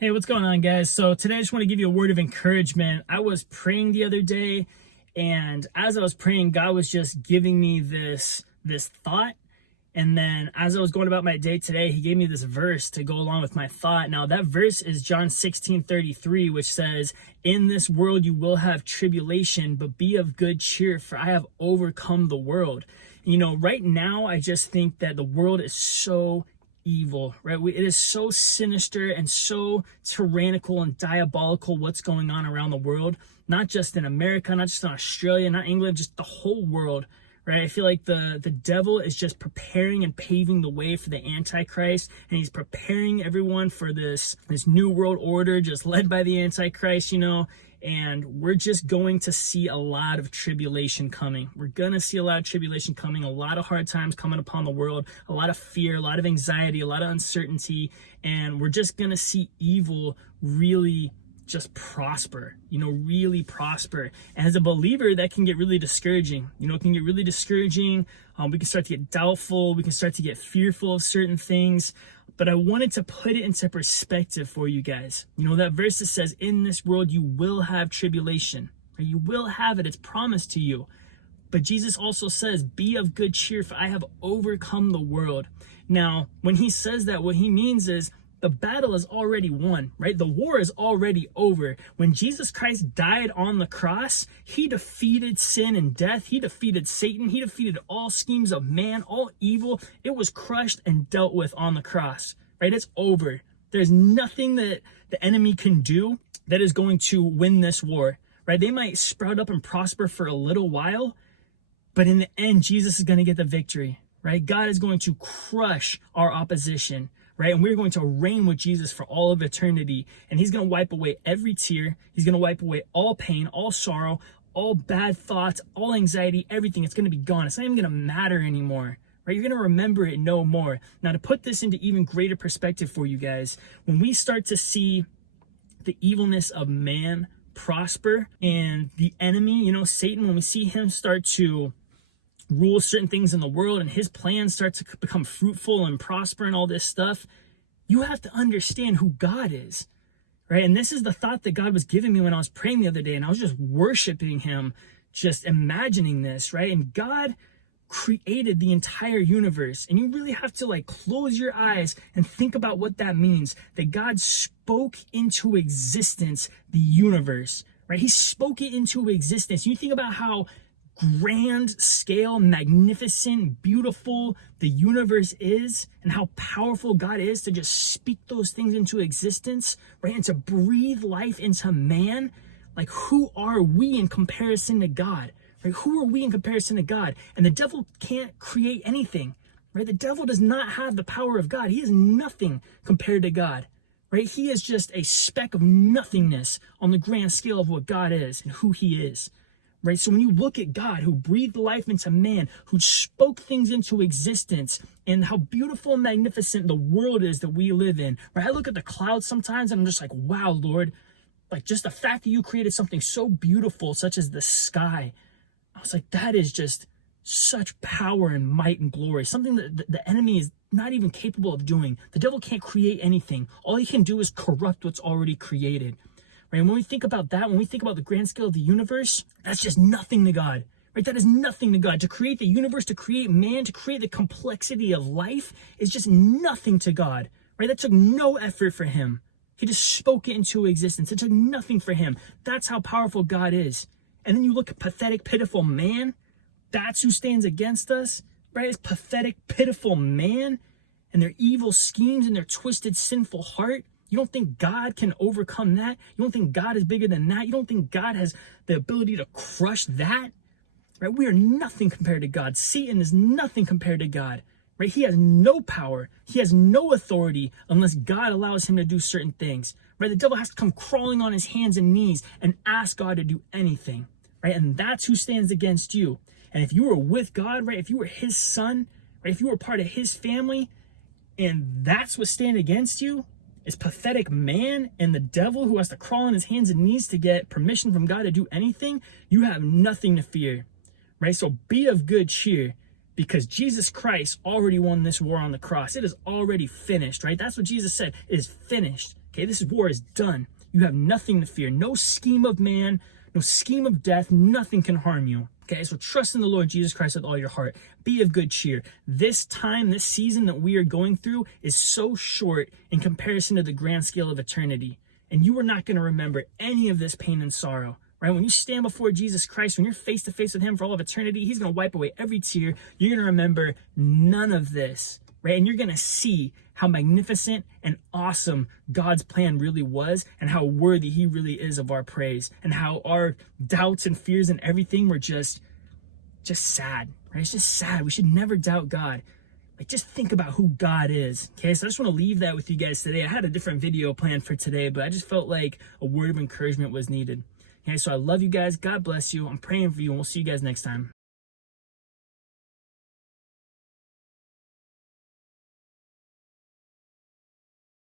Hey, what's going on, guys? So today I just want to give you a word of encouragement. I was praying the other day, and as I was praying, God was just giving me this thought. And then as I was going about my day today, he gave me this verse to go along with my thought. Now that verse is John 16:33, which says, "In this world you will have tribulation, but be of good cheer, for I have overcome the world." Right now I just think that the world is so evil, right? It is so sinister and so tyrannical and diabolical what's going on around the world, not just in America, not just in Australia, not England, just the whole world, right? I feel like the devil is just preparing and paving the way for the Antichrist, and he's preparing everyone for this new world order just led by the Antichrist, and we're just going to see a lot of tribulation coming. We're going to see a lot of tribulation coming, a lot of hard times coming upon the world, a lot of fear, a lot of anxiety, a lot of uncertainty, and we're just going to see evil really just prosper, really prosper. And as a believer, that can get really discouraging. It can get really discouraging. We can start to get doubtful. We can start to get fearful of certain things. But I wanted to put it into perspective for you guys. That verse that says, "In this world you will have tribulation." Or you will have it. It's promised to you. But Jesus also says, "Be of good cheer, for I have overcome the world." Now, when he says that, what he means is the battle is already won, right? The war is already over. When Jesus Christ died on the cross, he defeated sin and death. He defeated Satan. He defeated all schemes of man, all evil. It was crushed and dealt with on the cross, right? It's over. There's nothing that the enemy can do that is going to win this war, right? They might sprout up and prosper for a little while, but in the end, Jesus is going to get the victory, right? God is going to crush our opposition, right? And we're going to reign with Jesus for all of eternity. And he's going to wipe away every tear. He's going to wipe away all pain, all sorrow, all bad thoughts, all anxiety, everything. It's going to be gone. It's not even going to matter anymore, right? You're going to remember it no more. Now, to put this into even greater perspective for you guys, when we start to see the evilness of man prosper and the enemy, Satan, when we see him start to rule certain things in the world and his plans start to become fruitful and prosper and all this stuff, you have to understand who God is, right? And this is the thought that God was giving me when I was praying the other day, and I was just worshiping him, just imagining this, right? And God created the entire universe, and you really have to close your eyes and think about what that means, that God spoke into existence the universe, right? He spoke it into existence. You think about how grand scale, magnificent, beautiful the universe is, and how powerful God is to just speak those things into existence, right? And to breathe life into man. Who are we in comparison to God, right? Who are we in comparison to God? And the devil can't create anything, right? The devil does not have the power of God. He is nothing compared to God, right? He is just a speck of nothingness on the grand scale of what God is and who he is. Right? So when you look at God, who breathed life into man, who spoke things into existence, and how beautiful and magnificent the world is that we live in, right? I look at the clouds sometimes and I'm just like, wow, Lord, just the fact that you created something so beautiful, such as the sky. I was like, that is just such power and might and glory, something that the enemy is not even capable of doing. The devil can't create anything. All he can do is corrupt what's already created. Right? And when we think about that, when we think about the grand scale of the universe, that's just nothing to God, right? That is nothing to God. To create the universe, to create man, to create the complexity of life is just nothing to God, right? That took no effort for him. He just spoke it into existence. It took nothing for him. That's how powerful God is. And then you look at pathetic, pitiful man. That's who stands against us, right? It's pathetic, pitiful man and their evil schemes and their twisted, sinful heart. You don't think God can overcome that? You don't think God is bigger than that? You don't think God has the ability to crush that? Right? We are nothing compared to God. Satan is nothing compared to God. Right? He has no power. He has no authority unless God allows him to do certain things. Right? The devil has to come crawling on his hands and knees and ask God to do anything. Right? And that's who stands against you. And if you were with God, right? If you were his son, right? If you were part of his family, and that's what stands against you, is pathetic man and the devil who has to crawl on his hands and knees to get permission from God to do anything, you have nothing to fear, right? So be of good cheer, because Jesus Christ already won this war on the cross. It is already finished, right? That's what Jesus said. It is finished. Okay, this war is done. You have nothing to fear. No scheme of man, no scheme of death, nothing can harm you. Okay, so trust in the Lord Jesus Christ with all your heart. Be of good cheer. This time, this season that we are going through is so short in comparison to the grand scale of eternity. And you are not going to remember any of this pain and sorrow, right? When you stand before Jesus Christ, when you're face to face with him for all of eternity, he's going to wipe away every tear. You're going to remember none of this, right? And you're going to see how magnificent and awesome God's plan really was, and how worthy he really is of our praise, and how our doubts and fears and everything were just sad, right? It's just sad. We should never doubt God. Like, just think about who God is. Okay, so I just want to leave that with you guys today. I had a different video planned for today, but I just felt like a word of encouragement was needed. Okay, so I love you guys. God bless you. I'm praying for you, and we'll see you guys next time.